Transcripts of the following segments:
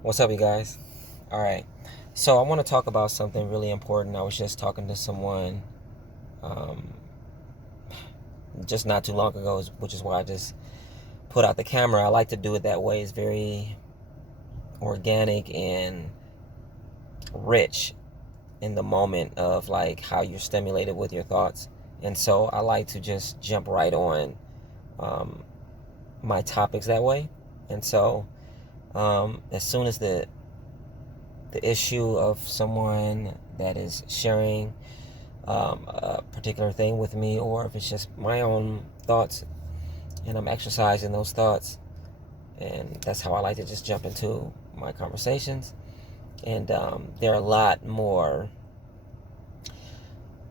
What's up, you guys? All right. So, I want to talk about something really important. I was just talking to someone um, just not too long ago, which is why I just put out the camera. I like to do it that way. It's very organic and rich in the moment of like how you're stimulated with your thoughts. And so, I like to just jump right on um, my topics that way. And so, as soon as the issue of someone that is sharing a particular thing with me, or if it's just my own thoughts and I'm exercising those thoughts. And that's how I like to just jump into my conversations. And they're a lot more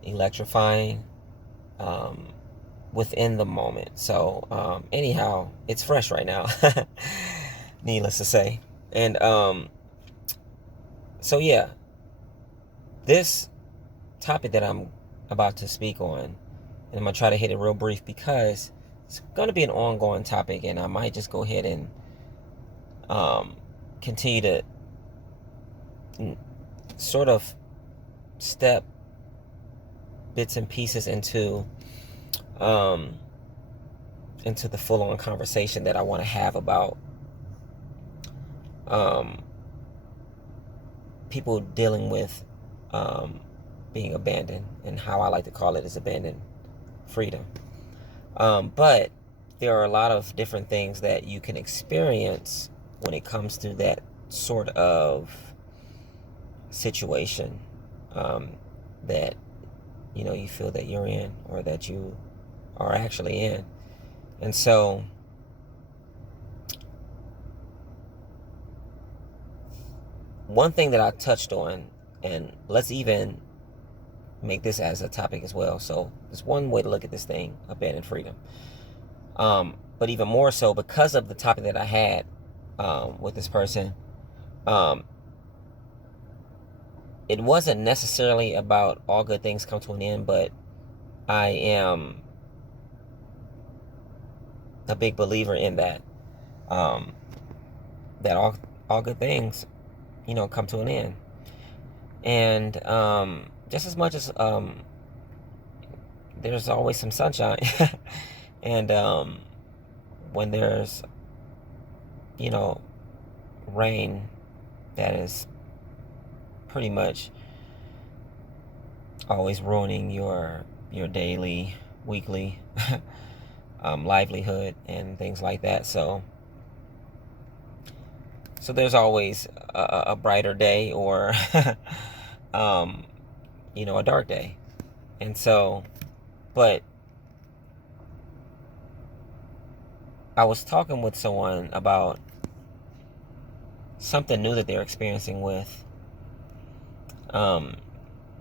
electrifying um, within the moment. So, anyhow, it's fresh right now, needless to say. And so, yeah, this topic that I'm about to speak on, and I'm going to try to hit it real brief because it's going to be an ongoing topic, and I might just go ahead and um, continue to sort of step bits and pieces um, into the full-on conversation that I want to have about um, people dealing with um, being abandoned, and how I like to call it is abandoned freedom. But there are a lot of different things that you can experience when it comes to that sort of situation um, that you feel that you're in, or that you are actually in. And so one thing that I touched on, and let's even make this as a topic as well. So there's one way to look at this thing: abandoned freedom. But even more so, because of the topic that I had with this person, um, it wasn't necessarily about all good things come to an end, but I am a big believer in that, um, that all good things, come to an end. And just as much as there's always some sunshine, and when there's, you know, rain that is pretty much always ruining your daily, weekly livelihood and things like that. So there's always a brighter day, or um, a dark day. And so, but I was talking with someone about something new that they're experiencing um,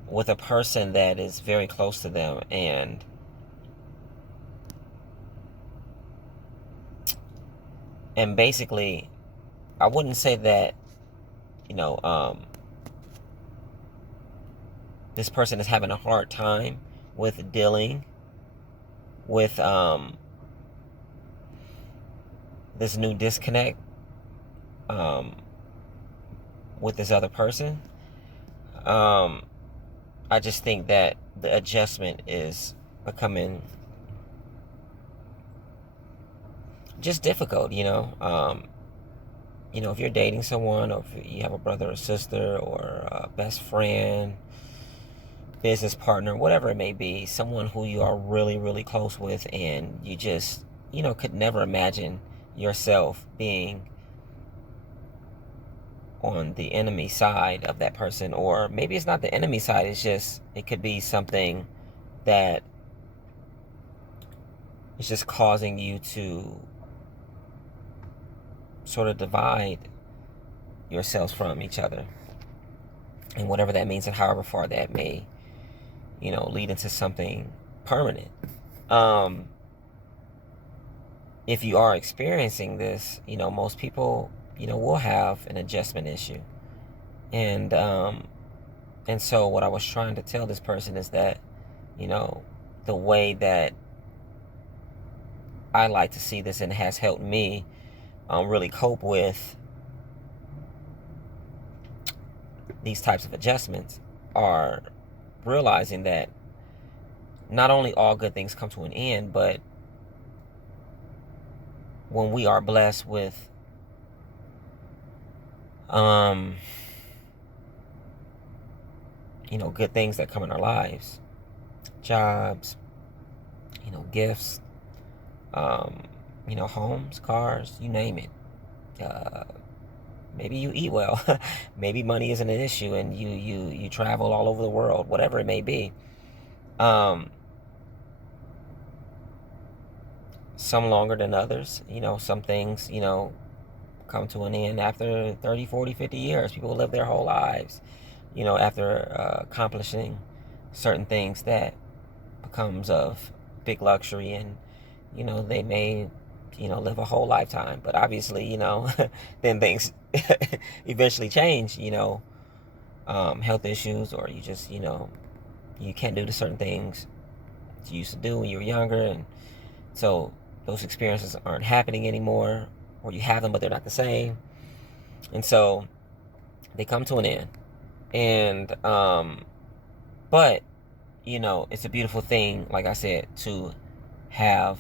with a person that is very close to them. And basically, I wouldn't say that, you know, um, this person is having a hard time with dealing with this new disconnect um, with this other person. Um, I just think that the adjustment is becoming just difficult. If you're dating someone, or if you have a brother or sister, or a best friend, business partner, whatever it may be, someone who you are really, really close with, and you just, could never imagine yourself being on the enemy side of that person. Or maybe it's not the enemy side, it could be something that is just causing you to sort of divide yourselves from each other, and whatever that means, and however far that may, lead into something permanent. Um, if you are experiencing this, most people, will have an adjustment issue. And so what I was trying to tell this person is that, you know, the way that I like to see this, and has helped me really cope with these types of adjustments are realizing that not only all good things come to an end, but when we are blessed with good things that come in our lives, jobs, gifts, homes, cars, you name it. Maybe you eat well. Maybe money isn't an issue and you travel all over the world, whatever it may be. Some longer than others. Some things, come to an end after 30, 40, 50 years. People live their whole lives, after accomplishing certain things that becomes of big luxury, and, they may, live a whole lifetime. But obviously, then things eventually change, health issues, or you just, you can't do the certain things you used to do when you were younger. And so those experiences aren't happening anymore, or you have them, but they're not the same. And so they come to an end. And, but, it's a beautiful thing, like I said, to have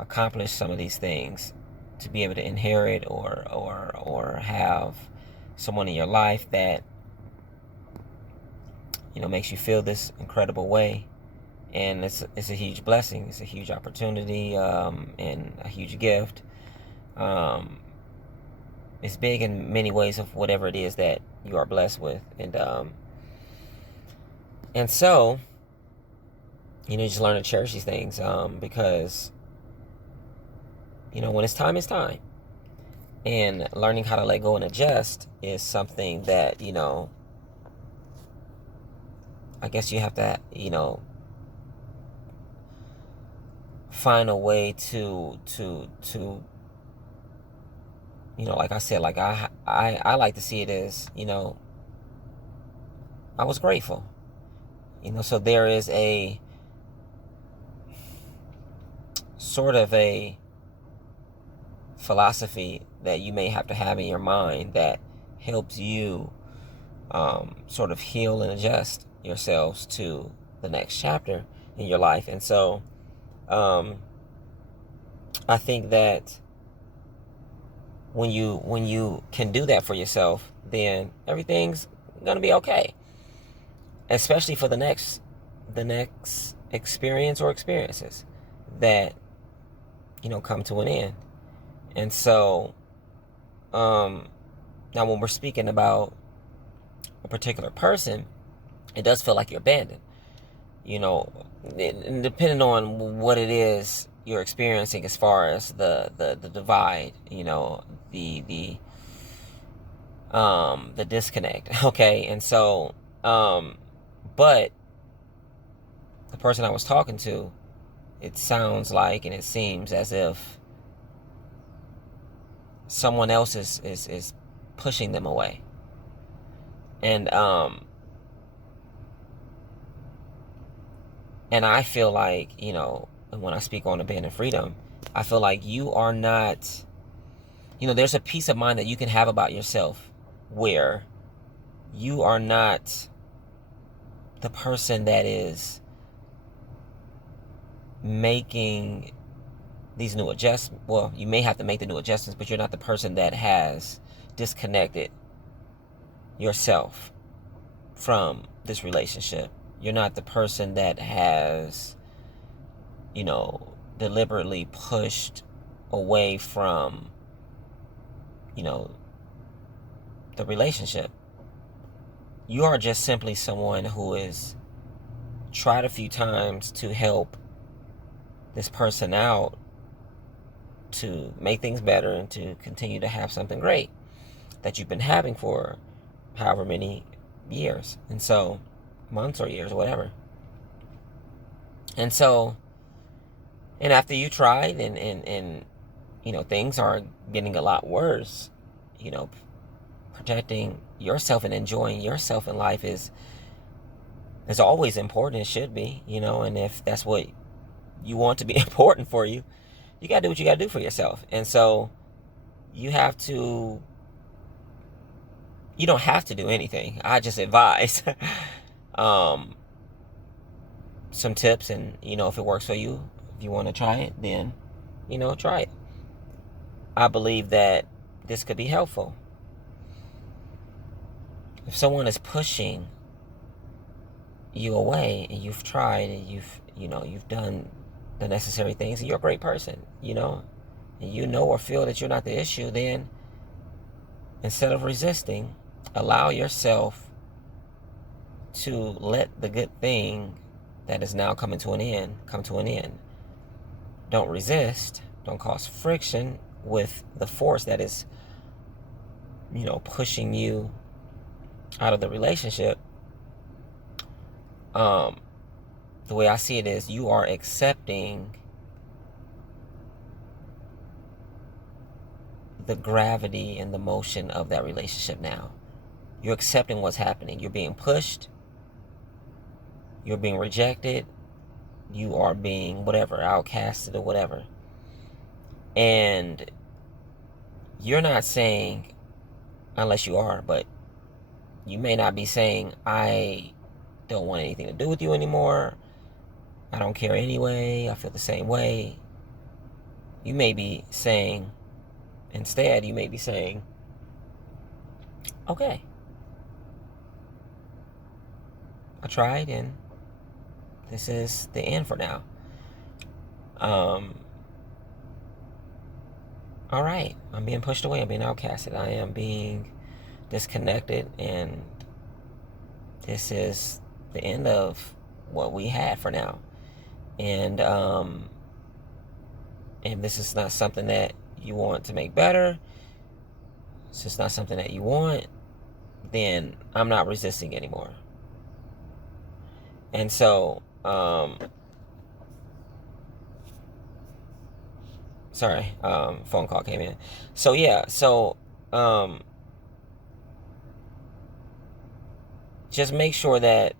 accomplished some of these things, to be able to inherit or have someone in your life that, makes you feel this incredible way. And it's a huge blessing. It's a huge opportunity, and a huge gift. It's big in many ways of whatever it is that you are blessed with. And so, just learn to cherish these things, because, when it's time. And learning how to let go and adjust is something that, I guess you have to, find a way to like I said, like I like to see it as, I was grateful, so there is a sort of a philosophy that you may have to have in your mind that helps you sort of heal and adjust yourselves to the next chapter in your life. And so I think that when you can do that for yourself, then everything's gonna be okay. Especially for the next experience or experiences that come to an end. And so now when we're speaking about a particular person, it does feel like you're abandoned. Depending on what it is you're experiencing as far as the divide, the disconnect. Okay. And so but the person I was talking to, it sounds like, and it seems as if someone else is pushing them away. And I feel like, when I speak on abandoned freedom, I feel like you are not, there's a peace of mind that you can have about yourself where you are not the person that is making these new adjustments. Well, you may have to make the new adjustments, but you're not the person that has disconnected yourself from this relationship. You're not the person that has, deliberately pushed away from, the relationship. You are just simply someone who has tried a few times to help this person out to make things better and to continue to have something great that you've been having for however many years. And so, months or years, whatever. And so, and after you tried and things are getting a lot worse, protecting yourself and enjoying yourself in life is always important. It should be, and if that's what you want to be important for you, you gotta do what you gotta do for yourself. And so you have to You don't have to do anything. I just advise some tips, and if it works for you, if you want to try it, then try it. I believe that this could be helpful. If someone is pushing you away and you've tried and you've done the necessary things and you're a great person, and or feel that you're not the issue, then instead of resisting, allow yourself to let the good thing that is now coming to an end come to an end. Don't resist. Don't cause friction with the force that is, pushing you out of the relationship. The way I see it is, you are accepting the gravity and the motion of that relationship now. You're accepting what's happening. You're being pushed. You're being rejected. You are being whatever, outcasted or whatever. And you're not saying, unless you are, but you may not be saying, I don't want anything to do with you anymore. I don't care anyway. I feel the same way. You may be saying, instead, okay, I tried and this is the end for now. All right, I'm being pushed away. I'm being outcasted. I am being disconnected, and this is the end of what we had for now. And this is not something that you want to make better. It's just not something that you want. Then I'm not resisting anymore. And so, sorry, phone call came in. So yeah, just make sure that,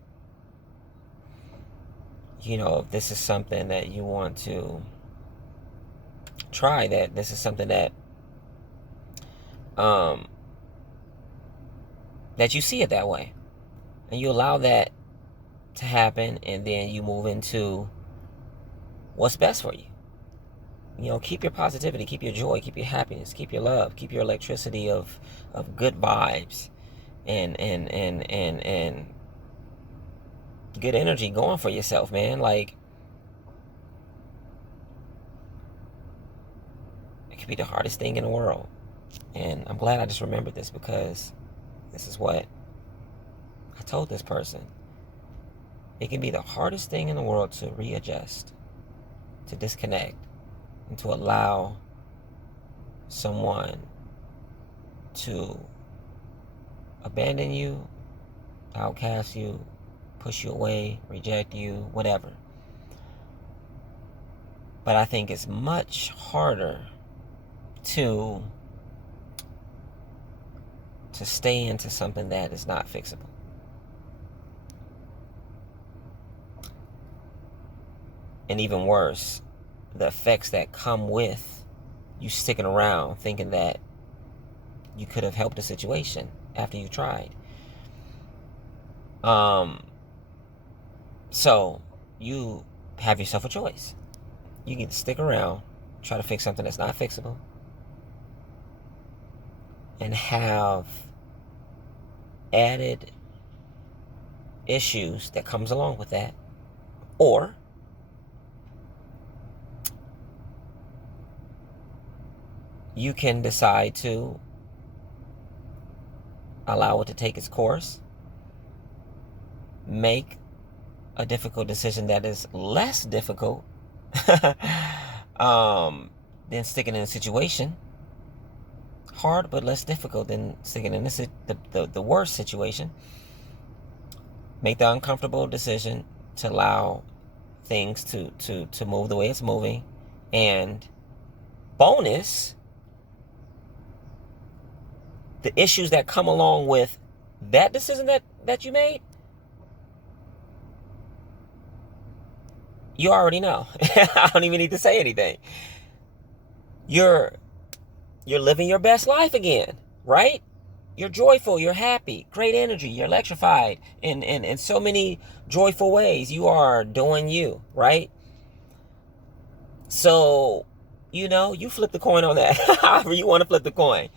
if this is something that you want to try, that this is something that that you see it that way, and you allow that to happen, and then you move into what's best for you. Keep your positivity, keep your joy, keep your happiness, keep your love, keep your electricity of good vibes and good energy going for yourself, man. Like, it could be the hardest thing in the world. And I'm glad I just remembered this, because this is what I told this person. It can be the hardest thing in the world to readjust, to disconnect, and to allow someone to abandon you, outcast you, push you away, reject you, whatever. But I think it's much harder to stay into something that is not fixable. And even worse, the effects that come with you sticking around thinking that you could have helped the situation after you tried. So you have yourself a choice. You can stick around, try to fix something that's not fixable, and have added issues that comes along with that. Or you can decide to allow it to take its course, make a difficult decision that is less difficult than sticking in a situation. Hard, but less difficult than sticking in the worst situation. Make the uncomfortable decision to allow things to move the way it's moving. And bonus, the issues that come along with that decision that you made, you already know. I don't even need to say anything. You're living your best life again, right? You're joyful, you're happy, great energy, you're electrified in so many joyful ways. You are doing you, right? So, you flip the coin on that. However you want to flip the coin.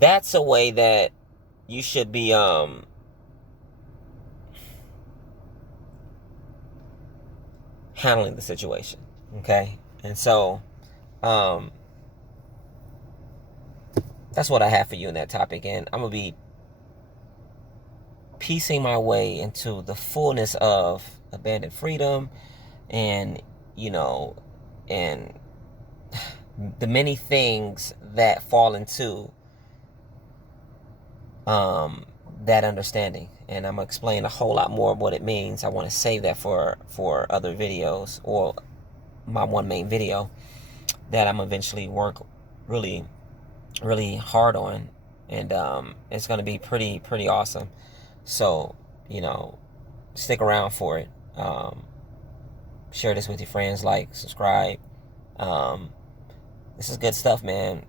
That's a way that you should be handling the situation. Okay? And so, that's what I have for you in that topic. And I'm going to be piecing my way into the fullness of abandoned freedom and, and the many things that fall into that understanding. And I'm going to explain a whole lot more of what it means. I want to save that for other videos, or my one main video that I'm eventually work really, really hard on. And it's going to be pretty awesome. So, stick around for it. Share this with your friends, like, subscribe. This is good stuff, man.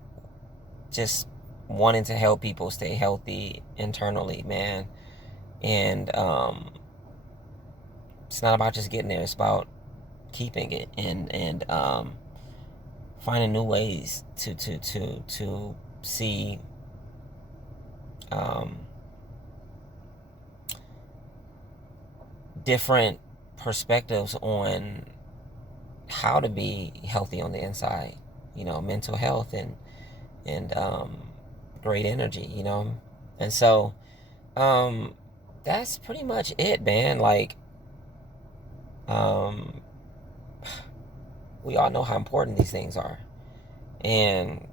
Just wanting to help people stay healthy internally, man. And it's not about just getting there. It's about keeping it and finding new ways to see different perspectives on how to be healthy on the inside. Mental health and great energy. And so that's pretty much it, man. Like, we all know how important these things are, and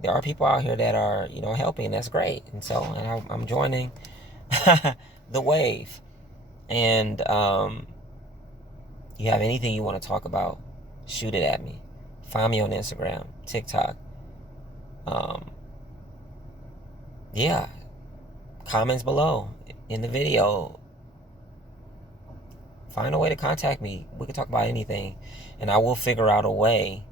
there are people out here that are helping. That's great. And so, I'm joining the wave. And you have anything you want to talk about, shoot it at me. Find me on Instagram, TikTok. Yeah, comments below in the video. Find a way to contact me. We can talk about anything, and I will figure out a way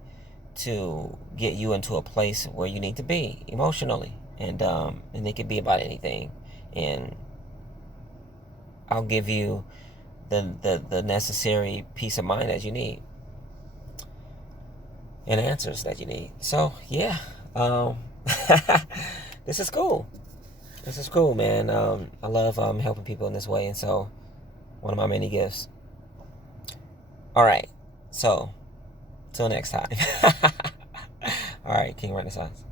to get you into a place where you need to be emotionally, and it could be about anything, and I'll give you the necessary peace of mind that you need and answers that you need. So yeah, this is cool. This is cool, man. I love helping people in this way, and so one of my many gifts. All right, so till next time. All right, King Renaissance.